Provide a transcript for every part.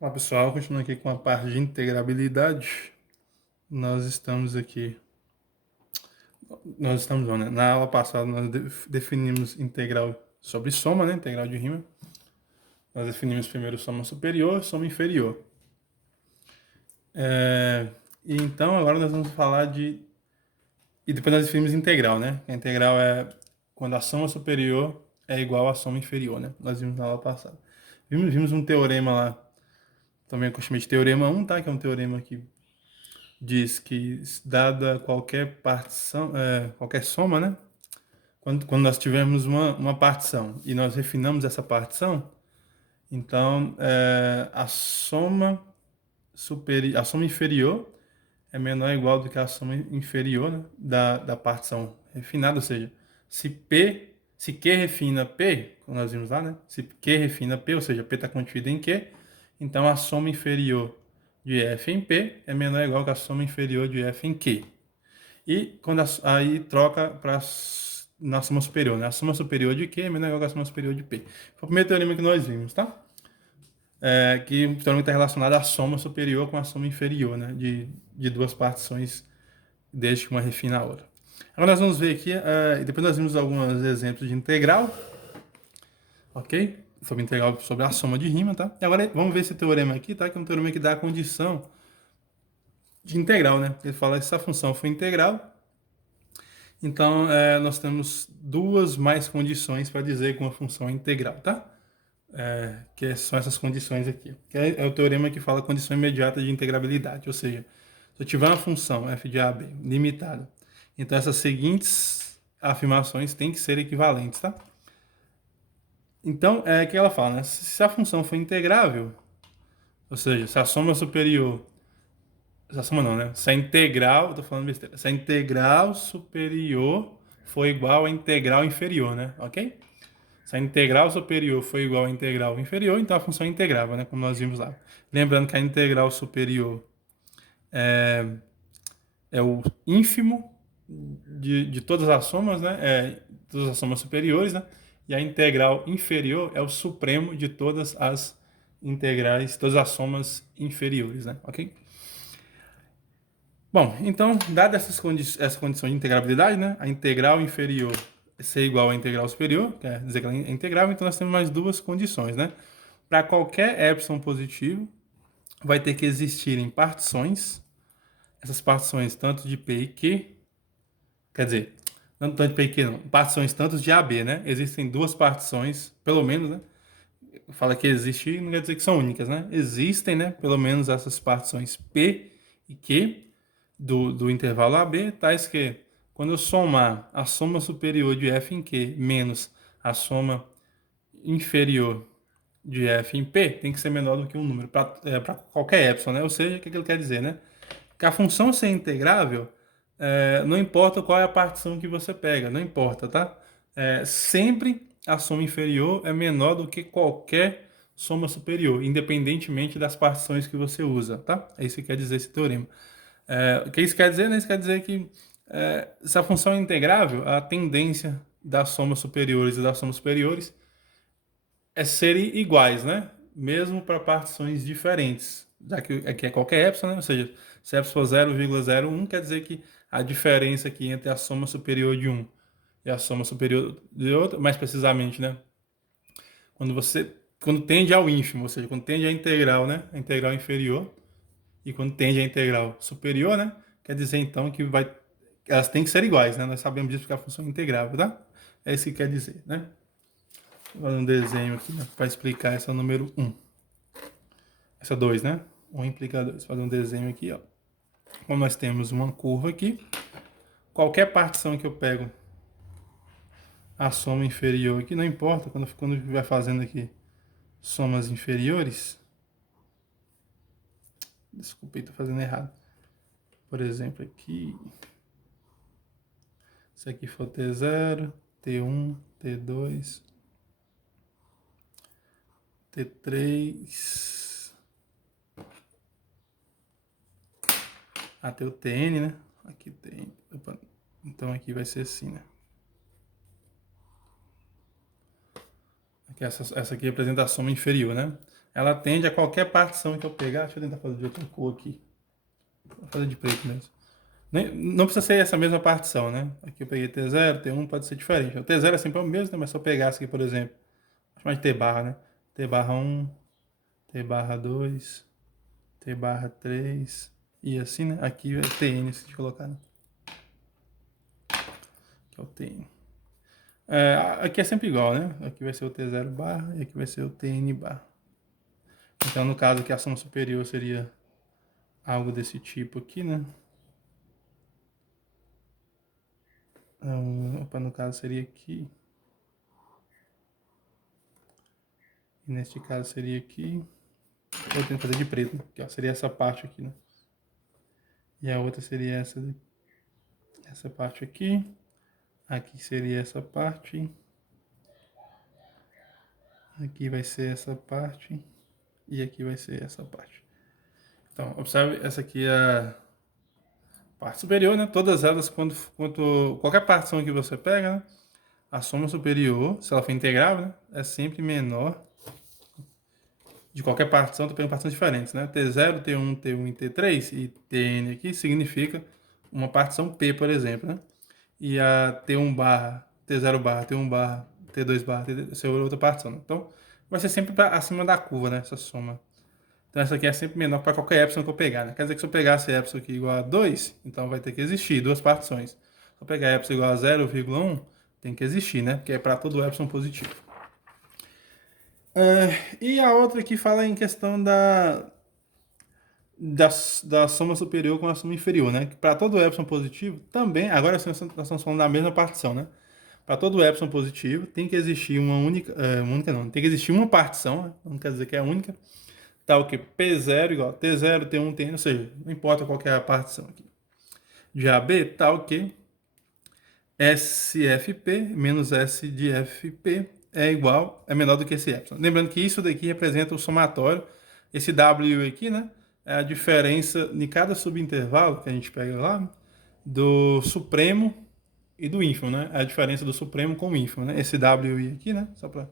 Olá pessoal, continuando aqui com a parte de integrabilidade. Nós estamos aqui, né? Na aula passada nós definimos integral sobre soma, né? Integral de rima. Nós definimos primeiro soma superior, soma inferior. E então agora nós vamos falar de... E depois nós definimos integral, né? A integral é quando a soma superior é igual à soma inferior, né? Nós vimos na aula passada. Vimos um teorema lá, também eu chamei de teorema 1, tá? Que é um teorema que diz que, dada qualquer partição, qualquer soma, né? Quando nós tivermos uma partição e nós refinamos essa partição, então a soma inferior é menor ou igual do que a soma inferior, né, da partição refinada, ou seja, se Q refina P, como nós vimos lá, né? Se Q refina P, ou seja, P está contido em Q, então a soma inferior de F em P é menor ou igual que a soma inferior de F em Q. E aí troca para na soma superior, né? A soma superior de Q é menor ou igual que a soma superior de P. Foi o primeiro teorema que nós vimos, tá? Que o teorema está relacionado à soma superior com a soma inferior, né? De duas partições, desde que uma refina a outra. Agora nós vamos ver aqui, depois nós vimos alguns exemplos de integral, ok? Sobre integral sobre a soma de rima, tá? E agora vamos ver esse teorema aqui, tá? Que é um teorema que dá a condição de integral, né? Ele fala que se a função for integral, então nós temos duas mais condições para dizer que uma função é integral, tá? Que são essas condições aqui. Que é o teorema que fala condição imediata de integrabilidade, ou seja, se eu tiver uma função f de a b limitada, então essas seguintes afirmações têm que ser equivalentes, tá? Então, é que ela fala, né? Se a função for integrável, ou seja, se a soma superior, se a soma não, né? Se a integral, eu tô falando besteira, se a integral superior for igual à integral inferior, né? Ok? Se a integral superior for igual à integral inferior, então a função é integrável, né? Como nós vimos lá. Lembrando que a integral superior é o ínfimo de todas as somas, né? Todas as somas superiores, né? E a integral inferior é o supremo de todas as integrais, todas as somas inferiores, né? Ok? Bom, então, dada essa condição de integrabilidade, né? A integral inferior ser igual à integral superior, quer dizer que ela é integrável, então nós temos mais duas condições, né? Para qualquer epsilon positivo, vai ter que existirem partições, essas partições tanto de P e Q, quer dizer, não tanto de P e Q não, partições tanto de AB, né? Existem duas partições, pelo menos, né? Fala que existe, não quer dizer que são únicas, né? Existem, né? Pelo menos essas partições P e Q do intervalo AB, tais que quando eu somar a soma superior de F em Q menos a soma inferior de F em P, tem que ser menor do que um número para qualquer epsilon, né? Ou seja, o que ele quer dizer, né? Que a função ser integrável, não importa qual é a partição que você pega, não importa, tá? Sempre a soma inferior é menor do que qualquer soma superior, independentemente das partições que você usa, tá? É isso que quer dizer esse teorema. O que isso quer dizer, né? Isso quer dizer que se a função é integrável, a tendência das somas superiores e das somas superiores é serem iguais, né? Mesmo para partições diferentes. Já que aqui é qualquer epsilon, né? Ou seja, se epsilon for 0,01, quer dizer que a diferença aqui entre a soma superior de um e a soma superior de outro, mais precisamente, né? Quando tende ao ínfimo, ou seja, quando tende à integral, né? A integral inferior, e quando tende à integral superior, né? Quer dizer então que elas têm que ser iguais, né? Nós sabemos disso porque a função é integrável, tá? É isso que quer dizer, né? Vou fazer um desenho aqui, né, para explicar essa número um. Essa 2, né? 1 implica 2. Vou fazer um desenho aqui, ó. Como nós temos uma curva aqui, qualquer partição que eu pego a soma inferior aqui, não importa, quando vai fazendo aqui somas inferiores, desculpa, estou fazendo errado. Por exemplo, aqui, se aqui for T0, T1, T2, T3, até o Tn, né? Aqui tem. Opa, então aqui vai ser assim, né? Aqui essa aqui representa a soma inferior, né? ela tende a qualquer partição que eu pegar. Deixa eu tentar fazer de outra cor aqui. Vou fazer de preto mesmo. Não precisa ser essa mesma partição, né? Aqui eu peguei T0, T1 pode ser diferente. O T0 é sempre o mesmo, né? Mas se eu pegasse aqui, por exemplo, vou chamar de T barra, né? T barra 1, T barra 2, T barra 3 e assim, né? Aqui é TN, se a gente colocar, né? Aqui é o TN. Aqui é sempre igual, né? Aqui vai ser o T0 barra e aqui vai ser o TN barra. Então, no caso aqui, a soma superior seria algo desse tipo aqui, né? No caso seria aqui. E neste caso seria aqui. Eu tenho que fazer de preto, né? Que, ó, seria essa parte aqui, né? E a outra seria essa parte aqui. Aqui seria essa parte. Aqui vai ser essa parte. E aqui vai ser essa parte. Então, observe, essa aqui é a parte superior, né? Todas elas, qualquer partição que você pega, né? A soma superior, se ela for integrável, né? É sempre menor de qualquer partição. Estou pegando partições diferentes, né? T0, T1, T1 e T3 e Tn aqui significa uma partição P, por exemplo, né? E a T1 barra, T0 barra, T1 barra, T2 barra, T3, é outra partição, né? Então, vai ser sempre acima da curva, né? Essa soma. Então, essa aqui é sempre menor para qualquer epsilon que eu pegar, né? Quer dizer que se eu pegasse epsilon aqui igual a 2, então vai ter que existir duas partições. Se eu pegar epsilon igual a 0,1, tem que existir, né? Porque é para todo epsilon positivo. E a outra aqui fala em questão da soma superior com a soma inferior, né? Para todo epsilon positivo, também, agora nós estamos falando da mesma partição, né? Para todo epsilon positivo, tem que existir uma única não, tem que existir uma partição, né? Não quer dizer que é a única. Tá o que? P0 igual a T0, T1, Tn, ou seja, não importa qual que é a partição aqui. De AB, tá o que? SFP menos S de FP é menor do que esse epsilon. Lembrando que isso daqui representa o somatório. Esse W aqui, né? É a diferença de cada subintervalo que a gente pega lá do supremo e do ínfimo, né? É a diferença do supremo com o ínfimo, né? Esse WI aqui, né? Só para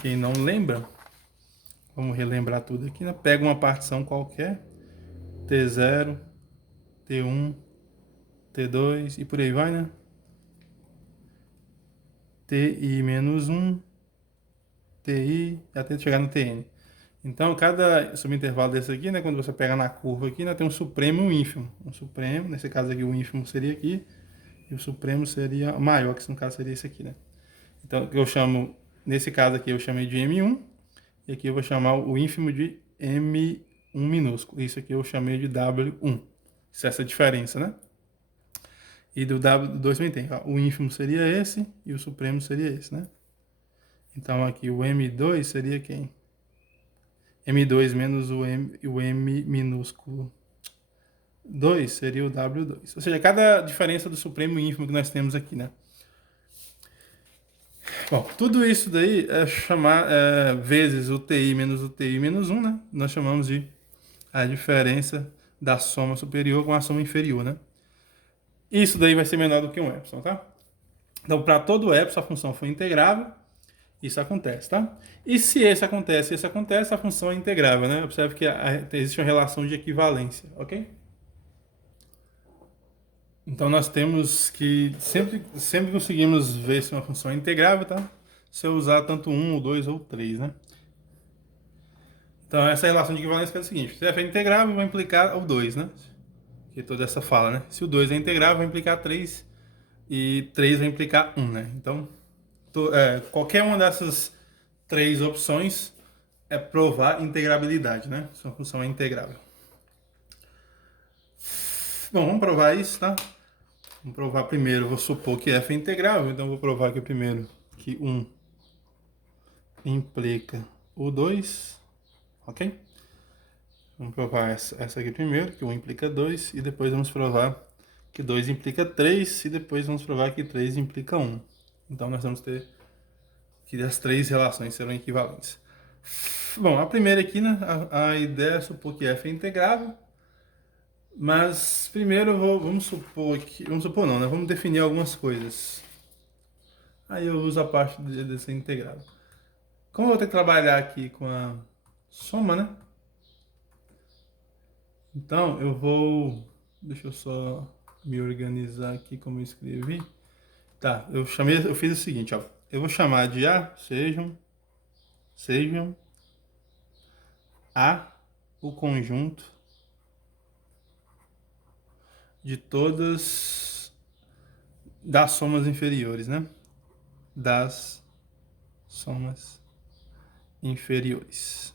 quem não lembra, vamos relembrar tudo aqui, né? Pega uma partição qualquer, T0, T1, T2 e por aí vai, né? TI menos 1, TI, até chegar no TN. Então, cada subintervalo desse aqui, né, quando você pega na curva aqui, né, tem um supremo e um ínfimo. Um supremo, nesse caso aqui, o ínfimo seria aqui, e o supremo seria maior, que no caso seria esse aqui, né? Então, eu chamo, nesse caso aqui, eu chamei de M1, e aqui eu vou chamar o ínfimo de M1 minúsculo. Isso aqui eu chamei de W1. Isso é essa diferença, né? E do W2 também tem. Ó, o ínfimo seria esse, e o supremo seria esse, né? Então, aqui o M2 seria quem? M2 menos o M minúsculo 2 seria o W2. Ou seja, cada diferença do supremo e ínfimo que nós temos aqui, né? Bom, tudo isso daí é chamar vezes o TI menos o TI menos 1, né? Nós chamamos de a diferença da soma superior com a soma inferior, né? Isso daí vai ser menor do que um epsilon, tá? Então, para todo epsilon, a função for integrável, isso acontece, tá? E se esse acontece e esse acontece, a função é integrável, né? Observe que existe uma relação de equivalência, ok? Então nós temos que sempre conseguimos ver se uma função é integrável, tá? Se eu usar tanto 1, ou 2 ou 3, né? Então essa relação de equivalência é o seguinte: se f é integrável, vai implicar o 2, né? Que toda essa fala, né? Se o 2 é integrável, vai implicar 3 e 3 vai implicar 1, né? Então qualquer uma dessas três opções é provar integrabilidade, né? Se uma função é integrável. Bom, vamos provar isso, tá? Vamos provar primeiro, vou supor que f é integrável, então vou provar aqui primeiro que 1 implica o 2, ok? Vamos provar essa aqui primeiro, que 1 implica 2, e depois vamos provar que 2 implica 3, e depois vamos provar que 3 implica 1. Então nós vamos ter que as três relações serão equivalentes. Bom, a primeira aqui, né, a ideia é supor que f é integrável, mas primeiro vamos supor não, né? Vamos definir algumas coisas. Aí eu uso a parte de ser integrável. Como eu vou ter que trabalhar aqui com a soma, né? Então, eu vou... Deixa eu só me organizar aqui como eu escrevi. Tá, eu fiz o seguinte, ó. Eu vou chamar de A, sejam A o conjunto de todas das somas inferiores, né? Das somas inferiores.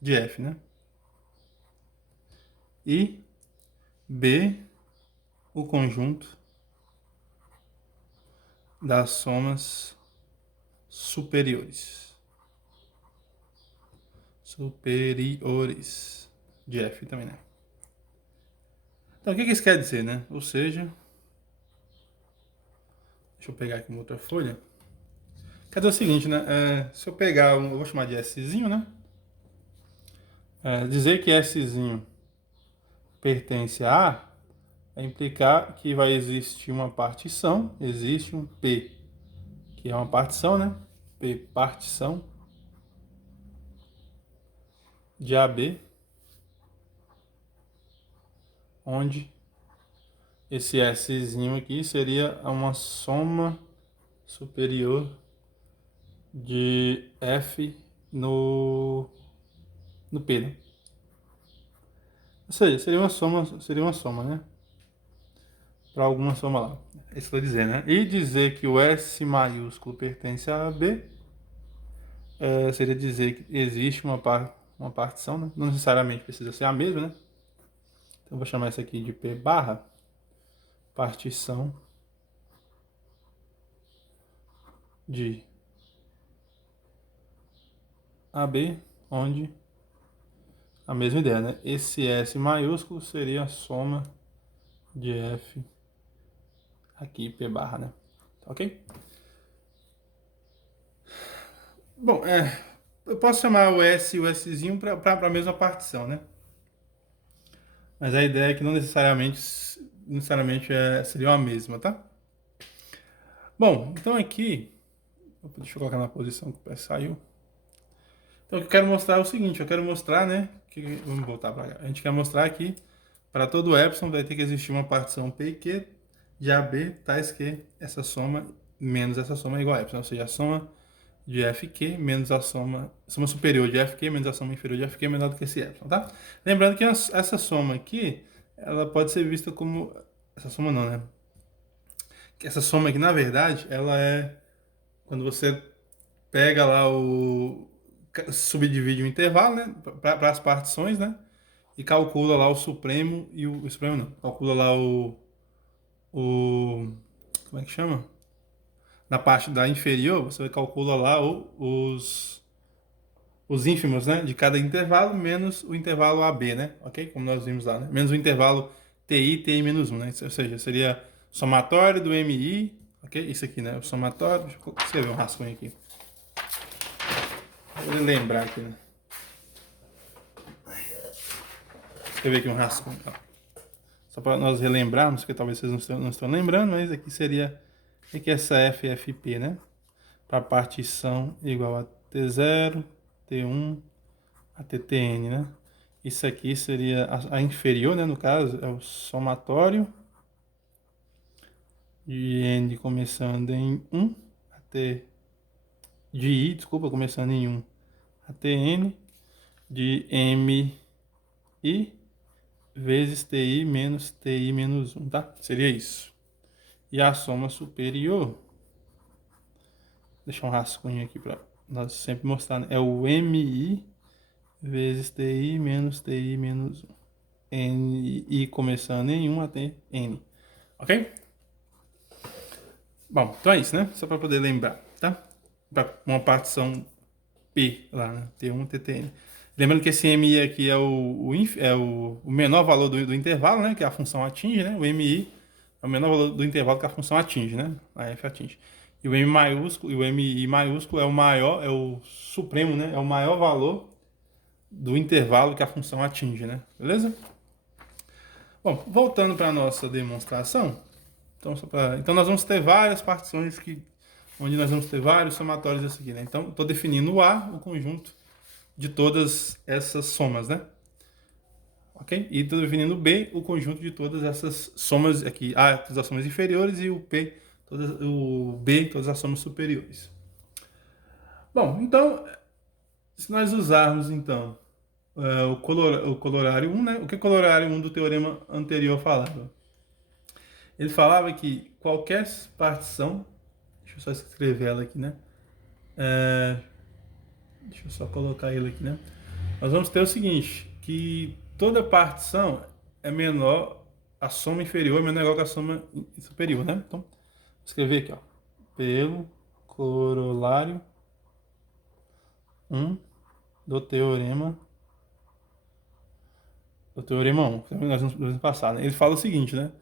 De F, né? E B o conjunto das somas superiores. Superiores. De F também, né? Então, o que isso quer dizer, né? Ou seja, deixa eu pegar aqui uma outra folha. Quer dizer o seguinte, né? Se eu pegar, eu vou chamar de Szinho, né? Dizer que Szinho pertence a A é implicar que vai existir uma partição, existe um P, que é uma partição, né? P partição de AB, onde esse Szinho aqui seria uma soma superior de F no P, né? Ou seja, seria uma soma, né? Para alguma soma lá. É isso que eu vou dizer, né? E dizer que o S maiúsculo pertence a B seria dizer que existe uma partição, né? Não necessariamente precisa ser a mesma, né? Então eu vou chamar isso aqui de P barra partição de AB, onde a mesma ideia, né? Esse S maiúsculo seria a soma de F aqui, P barra, né? Ok? Bom, eu posso chamar o S e o Szinho para a mesma partição, né? Mas a ideia é que não necessariamente seria a mesma, tá? Bom, então aqui, deixa eu colocar na posição que o pé saiu. Então, o que eu quero mostrar é o seguinte, eu quero mostrar, né, vamos voltar para cá. A gente quer mostrar aqui, para todo epsilon vai ter que existir uma partição P e Q de AB, tais que essa soma menos essa soma é igual a epsilon, ou seja, a soma de FQ menos a soma superior de FQ menos a soma inferior de FQ é menor do que esse epsilon, tá? Lembrando que essa soma aqui, ela pode ser vista como... Essa soma não, né? Essa soma aqui, na verdade, ela é... Quando você pega lá subdivide o intervalo, né? Para as partições, né? E calcula lá o supremo e o supremo não. Calcula lá o... Como é que chama? Na parte da inferior, você calcula lá os ínfimos, né, de cada intervalo, menos o intervalo AB, né, ok? Como nós vimos lá, né? Menos o intervalo TI menos 1, né? Ou seja, seria somatório do MI, ok? Isso aqui, né? O somatório, deixa eu escrever um rascunho aqui. Vou lembrar aqui, né? Escrever aqui um rascunho, ó. Só para nós relembrarmos, que talvez vocês não estão lembrando, mas aqui seria aqui essa FFP, né? Para partição igual a T0, T1, a TTN, né? Isso aqui seria a inferior, né? No caso, é o somatório de N começando em 1 até... De I, desculpa, começando em 1 até N, de MI vezes TI menos TI menos 1, tá? Seria isso. E a soma superior, deixar um rascunho aqui para nós sempre mostrar, né? É o MI vezes TI menos TI menos 1. NI começando em 1 até N. Ok? Bom, então é isso, né? Só para poder lembrar, tá? Para uma partição P lá, né? T1, TTN. Lembrando que esse MI aqui é o menor valor do intervalo, né? Que a função atinge, né? O MI é o menor valor do intervalo que a função atinge, né? A F atinge. E o M maiúsculo e o MI maiúsculo é o maior, é o supremo, né? É o maior valor do intervalo que a função atinge, né? Beleza? Bom, voltando para a nossa demonstração, então nós vamos ter várias partições que onde nós vamos ter vários somatórios desse aqui, né? Então, estou definindo o A, o conjunto de todas essas somas, né? Ok? E estou definindo o B, o conjunto de todas essas somas aqui. A, todas as somas inferiores e o o B, todas as somas superiores. Bom, então, se nós usarmos, então, o colorário 1, né? O que o colorário 1 do teorema anterior falava? Ele falava que qualquer partição, deixa eu só escrever ela aqui, né? Deixa eu só colocar ele aqui, né? Nós vamos ter o seguinte, que toda partição é menor, a soma inferior é menor ou igual que a soma superior, né? Então, vou escrever aqui, ó. Pelo corolário 1 do teorema 1, que nós vamos passar, né? Ele fala o seguinte, né?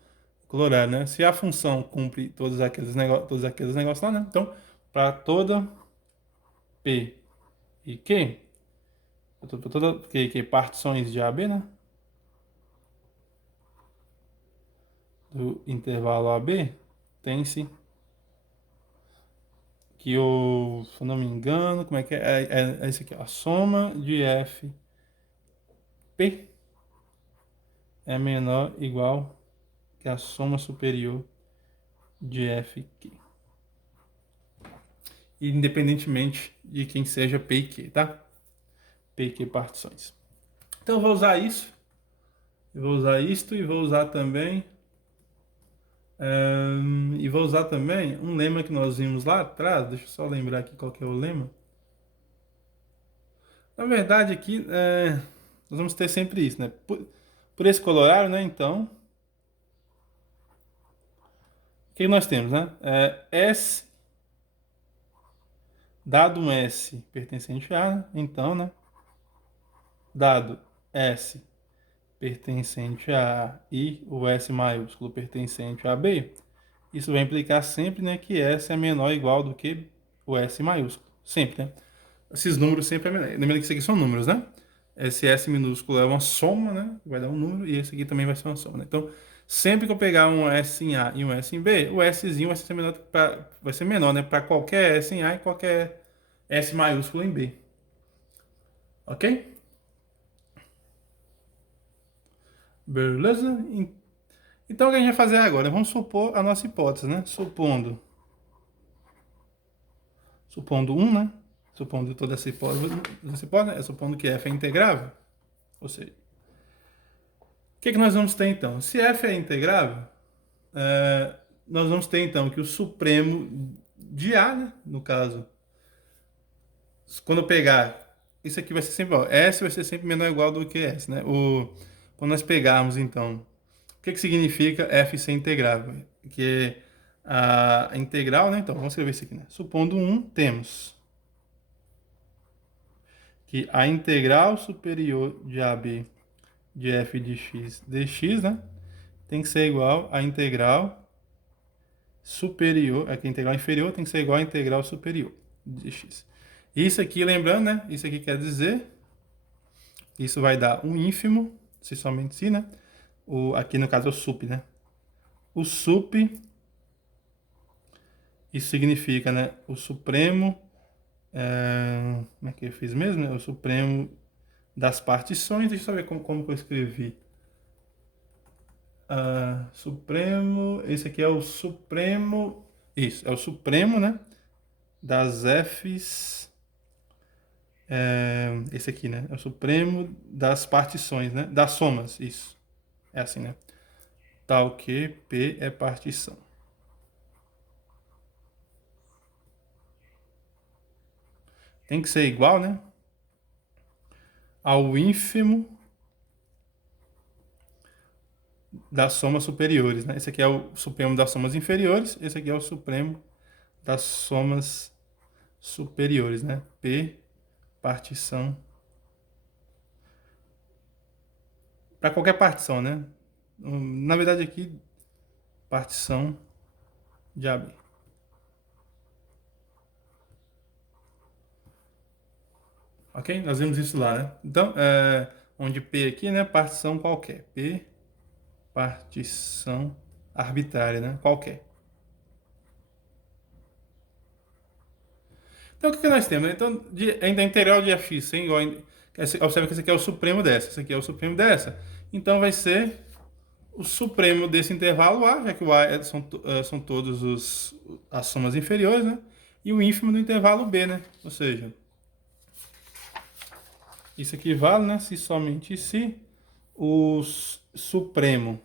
Colorário, né? Se a função cumpre todos aqueles negócios lá, né? Então, para toda P e Q, para toda Q, partições de AB, né? Do intervalo AB, tem-se que se eu não me engano, como é que é? É esse aqui, a soma de F P é menor ou igual que a soma superior de F Q. Independentemente de quem seja P e Q, tá? P e Q partições. Então eu vou usar isso. Eu vou usar isto e vou usar também. E vou usar também um lema que nós vimos lá atrás. Deixa eu só lembrar aqui qual que é o lema. Na verdade, aqui nós vamos ter sempre isso, né? Por esse colorário, né? Então, o que nós temos, né? S, dado um S pertencente a, então, né? Dado S pertencente a e o S maiúsculo pertencente a B, isso vai implicar sempre, né, que S é menor ou igual do que o S maiúsculo. Sempre, né? Esses números sempre é menor. Lembrando que isso aqui são números, né? Esse S minúsculo é uma soma, né? Vai dar um número, e esse aqui também vai ser uma soma, né? Então, sempre que eu pegar um S em A e um S em B, o Szinho vai ser menor, né? Para qualquer S em A e qualquer S maiúsculo em B. Ok? Beleza? Então, o que a gente vai fazer agora? Vamos supor a nossa hipótese, né? Supondo um, né? Supondo toda essa hipótese, né? Supondo que f é integrável. Ou seja, o que nós vamos ter então? Se f é integrável, nós vamos ter então que o supremo de A, né? No caso, quando eu pegar, isso aqui vai ser sempre, ó, S vai ser sempre menor ou igual do que S, né? Quando nós pegarmos então, o que significa f ser integrável? Que a integral, né? Então, vamos escrever isso aqui, né? Supondo um, temos que a integral superior de AB de f de x dx, né? Tem que ser igual à integral superior, aqui a integral inferior tem que ser igual à integral superior de x. Isso aqui, lembrando, né? Isso aqui quer dizer, isso vai dar um ínfimo, se somente se, né? Aqui no caso é o sup, né? O sup, isso significa, né? O supremo, como é que eu fiz mesmo? Né? O supremo das partições, deixa eu só ver como que eu escrevi. Supremo, esse aqui é o supremo, isso, é o supremo, né? Das Fs, esse aqui, né? É o supremo das partições, né? Das somas, isso. É assim, né? Tal que P é partição. Tem que ser igual, né? Ao ínfimo das somas superiores, né? Esse aqui é o supremo das somas inferiores, esse aqui é o supremo das somas superiores, né? P partição. Para qualquer partição, né? Na verdade aqui, partição de AB. Ok? Nós vimos isso lá, né? Então, onde P aqui, né? Partição qualquer. P, partição arbitrária, né? Qualquer. Então, o que que nós temos, né? Então, ainda a integral de fx é igual... Observe que esse aqui é o supremo dessa. Esse aqui é o supremo dessa. Então, vai ser o supremo desse intervalo A, já que o A são todos as somas inferiores, né? E o ínfimo do intervalo B, né? Ou seja, isso equivale, né? Se somente se o supremo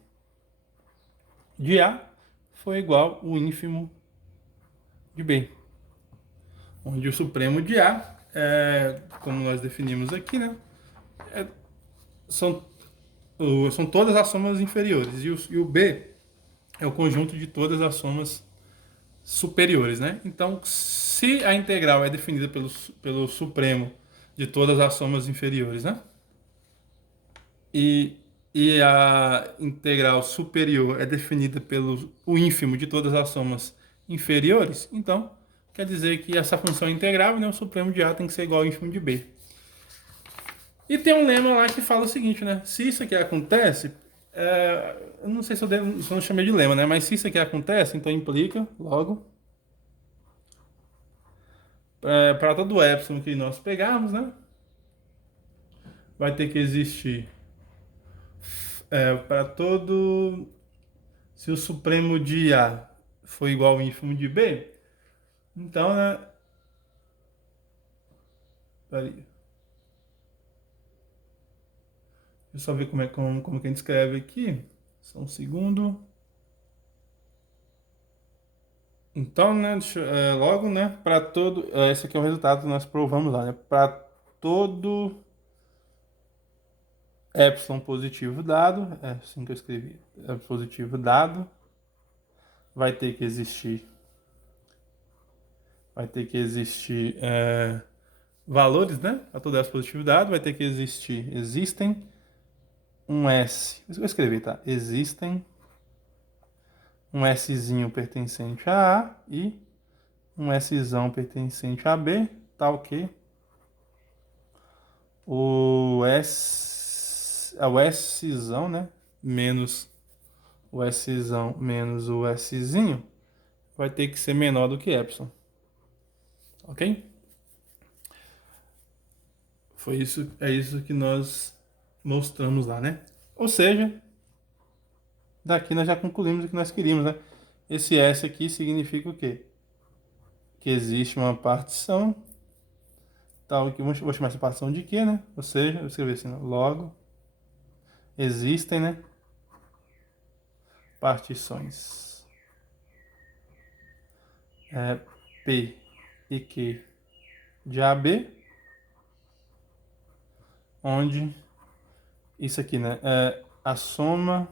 de A for igual ao ínfimo de B. Onde o supremo de A, como nós definimos aqui, né? São, são todas as somas inferiores. E o B é o conjunto de todas as somas superiores, né? Então, se a integral é definida pelo supremo de todas as somas inferiores, né? E, e a integral superior é definida pelo o ínfimo de todas as somas inferiores, então quer dizer que essa função é integrável, né? O supremo de A tem que ser igual ao ínfimo de B. E tem um lema lá que fala o seguinte, né? Se isso aqui acontece, eu não sei se se eu não chamei de lema, né? Mas se isso aqui acontece, então implica, logo, para todo epsilon que nós pegarmos, né? Vai ter que existir para todo... Se o supremo de A for igual ao ínfimo de B, então, né? Peraí. Deixa eu só ver como que a gente escreve aqui. Só um segundo. Então, né? Logo, né? Para todo. Esse aqui é o resultado que nós provamos lá, né? Para todo epsilon positivo dado, é assim que eu escrevi, é positivo dado, vai ter que existir. Vai ter que existir valores, né? Para todo epsilon positivo dado, vai ter que existem um S. Isso que eu escrevi, tá? Existem um Szinho pertencente a A e um Szão pertencente a B, tal que o Szão, né? Menos o Szão menos o Szinho vai ter que ser menor do que epsilon. Ok? É isso que nós mostramos lá, né? Ou seja, daqui nós já concluímos o que nós queríamos, né? Esse S aqui significa o quê? Que existe uma partição, tal que vou chamar essa partição de quê, né? Ou seja, eu vou escrever assim, logo existem, né? Partições P e Q de AB, onde isso aqui, né? A soma,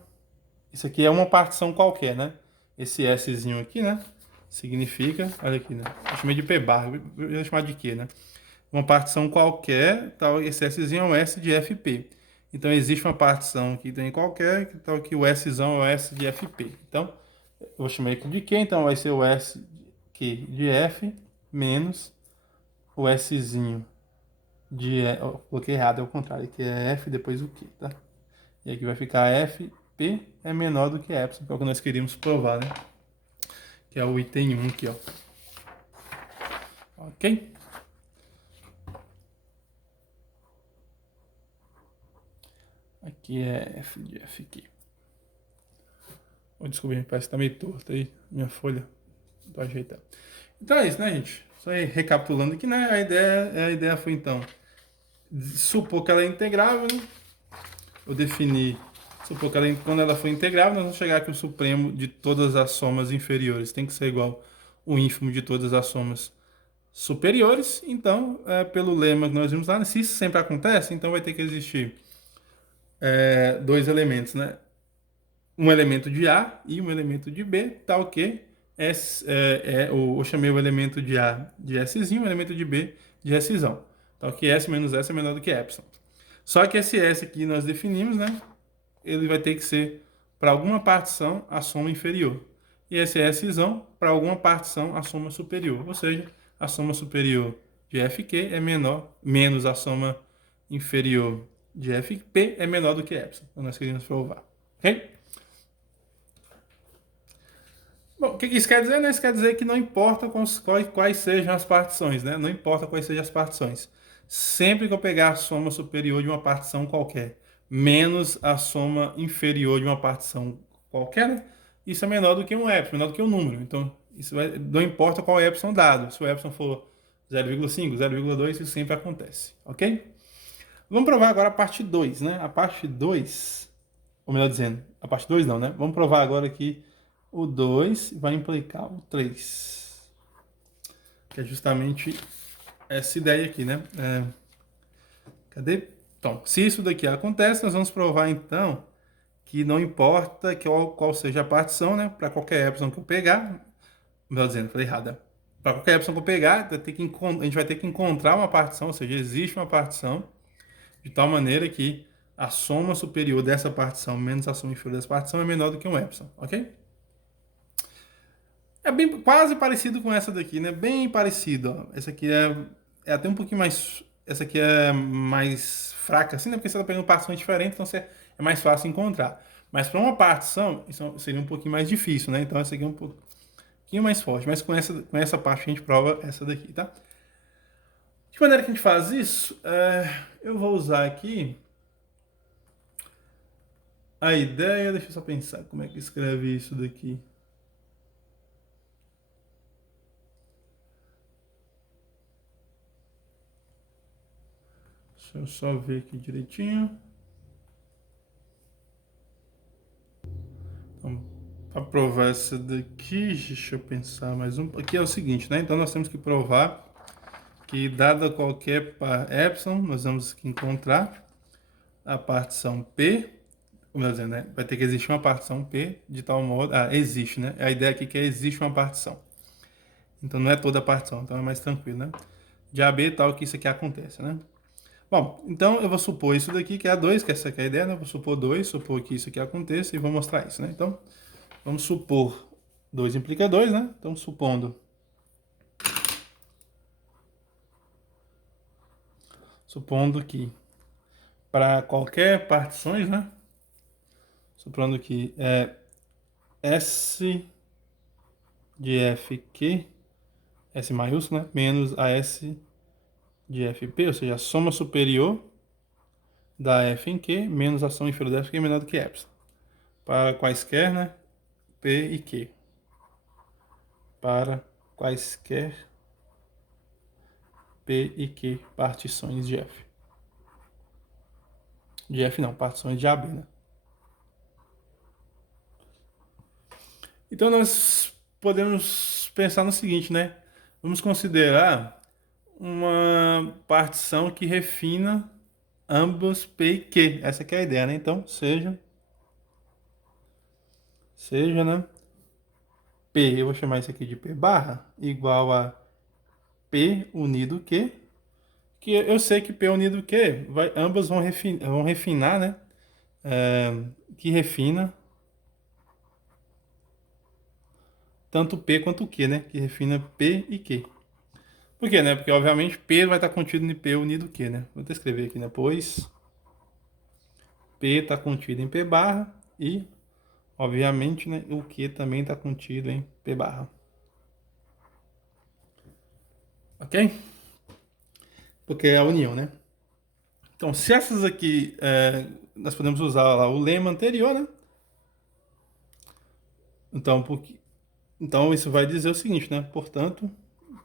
isso aqui é uma partição qualquer, né? Esse Szinho aqui, né? Significa, olha aqui, né? Eu chamei de P bar, eu vou chamar de Q, né? Uma partição qualquer, tal, esse Szinho é um S de FP. Então existe uma partição aqui também qualquer, tal que o Szão é o S de FP. Então, eu vou chamar aqui de Q, então vai ser o S Q de F menos o Szinho de... Eu coloquei errado, é o contrário, que é F depois o Q, tá? E aqui vai ficar F, P é menor do que epsilon, que é o que nós queríamos provar, né? Que é o item 1 aqui, ó. Ok? Aqui é F de F aqui. Oh, desculpa, parece que tá meio torto aí minha folha. Vou ajeitar. Então é isso, né, gente? Só aí, recapitulando aqui, né? A ideia foi, então, supor que ela é integrável, né? Eu defini, supor que quando ela for integrável, nós vamos chegar que o supremo de todas as somas inferiores tem que ser igual ao ínfimo de todas as somas superiores. Então, pelo lema que nós vimos lá, se isso sempre acontece, então vai ter que existir dois elementos, né? Um elemento de A e um elemento de B, tal que eu chamei o elemento de A de Szinho, o elemento de B de Szão. Tal que S menos S é menor do que epsilon. Só que esse S aqui nós definimos, né? Ele vai ter que ser para alguma partição a soma inferior. E esse Szão para alguma partição a soma superior. Ou seja, a soma superior de FQ é menor, menos a soma inferior de FP é menor do que epsilon. Então nós queríamos provar. Ok? Bom, o que isso quer dizer, né? Isso quer dizer que não importa quais sejam as partições, né? Não importa quais sejam as partições. Sempre que eu pegar a soma superior de uma partição qualquer, menos a soma inferior de uma partição qualquer, né? Isso é menor do que um epsilon, menor do que um número. Então, não importa qual epsilon dado. Se o epsilon for 0,5, 0,2, isso sempre acontece, ok? Vamos provar agora a parte 2, né? A parte 2, ou melhor dizendo, a parte 2 não, né? Vamos provar agora aqui o 2 vai implicar o 3, que é justamente essa ideia aqui, né? Cadê? Então, se isso daqui acontece, nós vamos provar então que não importa qual seja a partição, né? Para qualquer epsilon que eu pegar, melhor dizendo, falei errada. Para qualquer epsilon que eu pegar, a gente vai ter que encontrar uma partição, ou seja, existe uma partição de tal maneira que a soma superior dessa partição menos a soma inferior dessa partição é menor do que um epsilon, ok? É bem quase parecido com essa daqui, né? Bem parecido, ó. Essa aqui é até um pouquinho mais. Essa aqui é mais fraca, assim, né? Porque você está pegando partições diferentes, então é mais fácil encontrar. Mas para uma partição, isso seria um pouquinho mais difícil, né? Então essa aqui é um pouquinho mais forte. Mas com essa parte a gente prova essa daqui, tá? De que maneira que a gente faz isso? Eu vou usar aqui a ideia. Deixa eu só pensar como é que escreve isso daqui. Deixa eu só ver aqui direitinho. Então, para provar essa daqui, deixa eu pensar mais um. Aqui é o seguinte, né? Então nós temos que provar que dada qualquer epsilon, nós vamos encontrar a partição P, como eu dizendo, né? Vai ter que existir uma partição P de tal modo. Existe, né? A ideia aqui é que existe uma partição. Então não é toda a partição, então é mais tranquilo, né? De AB tal que isso aqui acontece, né? Bom, então eu vou supor isso daqui que é a 2, que essa aqui é a ideia, né? Eu vou supor 2, supor que isso aqui aconteça e vou mostrar isso, né? Então, vamos supor 2 implica 2, né? Então, supondo que para qualquer partições, né? Supondo que S de FQ, S maiúsculo, né? Menos a S de FP, ou seja, a soma superior da F em Q menos a soma inferior da F que é menor do que epsilon. Para quaisquer, né? P e Q. Para quaisquer P e Q partições de F. De F não, partições de AB, né? Então nós podemos pensar no seguinte, né? Vamos considerar uma partição que refina ambos P e Q. Essa que é a ideia, né? Então, seja, né? P, eu vou chamar isso aqui de P barra, igual a P unido Q, que eu sei que P unido Q, ambas vão refinar, né? Que refina tanto P quanto Q, né? Que refina P e Q. Por quê, né? Porque, obviamente, P vai estar contido em P unido Q, né? Vou até escrever aqui, né? Pois P está contido em P barra e, obviamente, né, o Q também está contido em P barra. Ok? Porque é a união, né? Então, se essas aqui, nós podemos usar lá o lema anterior, né? Então, isso vai dizer o seguinte, né? Portanto,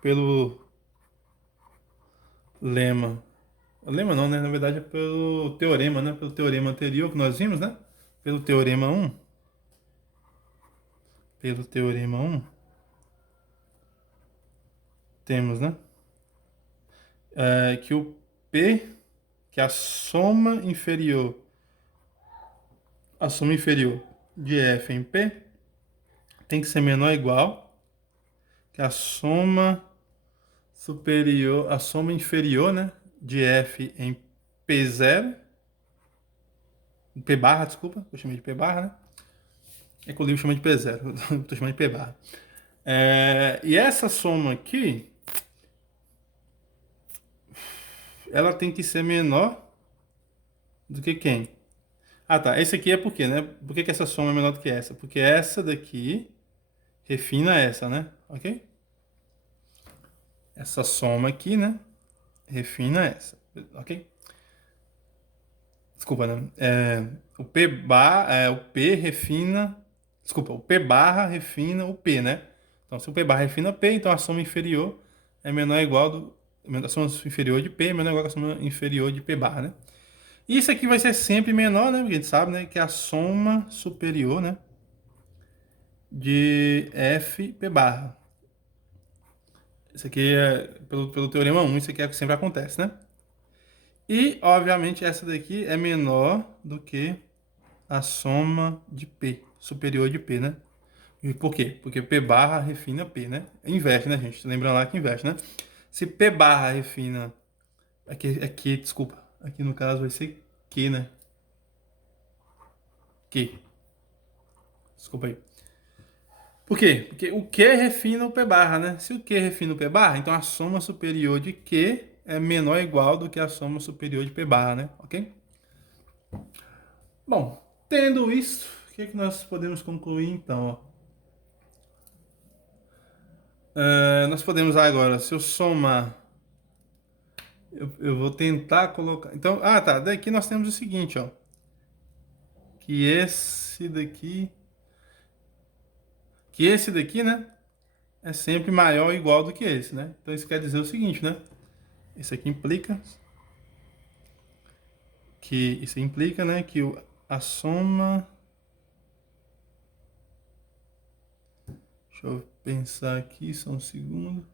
pelo lema não, né? Na verdade é pelo teorema, né? Pelo teorema anterior que nós vimos, né? Pelo teorema 1. Pelo teorema 1, temos, né? Que o P, que a soma inferior de F em P tem que ser menor ou igual que a soma inferior, né, de F em P0, P barra, desculpa, eu chamei de P barra, né? É que o livro chama de P0, eu tô chamando de P barra. E essa soma aqui, ela tem que ser menor do que quem? Ah, tá. Esse aqui é por quê, né? Por que essa soma é menor do que essa? Porque essa daqui refina essa, né? Ok? Essa soma aqui, né? Refina essa, ok? Desculpa, né? O P refina. Desculpa, o P barra refina o P, né? Então, se o P barra refina P, então a soma inferior é menor ou igual a soma inferior de P é menor ou igual a soma inferior de P barra, né? E isso aqui vai ser sempre menor, né? Porque a gente sabe, né? Que é a soma superior, né? De F P barra. Isso aqui é pelo teorema 1, isso aqui é o que sempre acontece, né? E, obviamente, essa daqui é menor do que a soma de P, superior de P, né? E por quê? Porque P barra refina P, né? Inverte, né, gente? Lembrando lá que inverte, né? Se P barra refina... Aqui, desculpa. Aqui no caso vai ser Q, né? Q. Desculpa aí. Por quê? Porque o Q refina o P barra, né? Se o Q refina o P barra, então a soma superior de Q é menor ou igual do que a soma superior de P barra, né? Ok? Bom, tendo isso, o que é que nós podemos concluir então? Ó? Nós podemos agora, se eu somar, eu vou tentar colocar. Então, tá. Daqui nós temos o seguinte, ó. Que esse daqui. Que esse daqui, né? É sempre maior ou igual do que esse, né? Então isso quer dizer o seguinte, né? Isso aqui implica que. Isso implica, né? Que a soma. Deixa eu pensar aqui, só um segundo.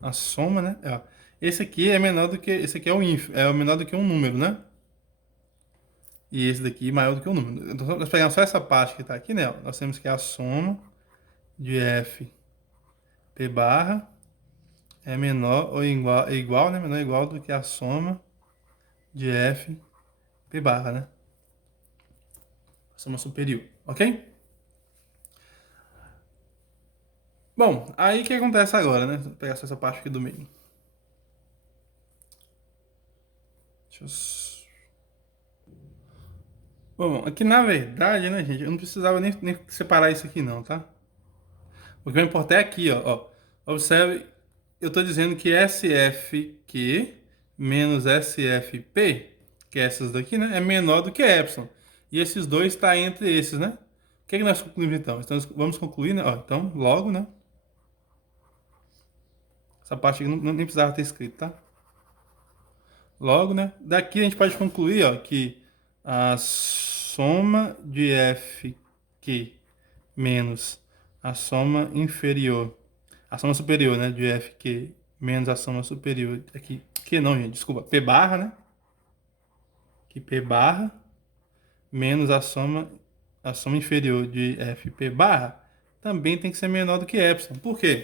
A soma, né? Esse aqui é menor do que. Esse aqui é é o menor do que um número, né? E esse daqui é maior do que o número. Então, nós pegamos só essa parte que está aqui, né? Nós temos que a soma de f p barra é menor ou igual, né? Menor ou igual do que a soma de f p barra, né? Soma superior, ok? Bom, aí o que acontece agora, né? Vou pegar só essa parte aqui do meio. Deixa eu... Bom, aqui na verdade, né, gente? Eu não precisava nem separar isso aqui, não, tá? O que vai importar é aqui, ó. Observe, eu estou dizendo que SFQ menos SFP, que é essas daqui, né? É menor do que epsilon. E esses dois está entre esses, né? O que é que nós concluímos então? Então vamos concluir, né? Então, logo, né? Essa parte aqui nem precisava ter escrito, tá? Logo, né? Daqui a gente pode concluir, ó, que a soma de FQ menos a soma inferior, a soma superior, né, de FQ menos a soma superior, aqui, que não, gente, desculpa, P barra, né, que P barra menos a soma inferior de FP barra também tem que ser menor do que epsilon. Por quê?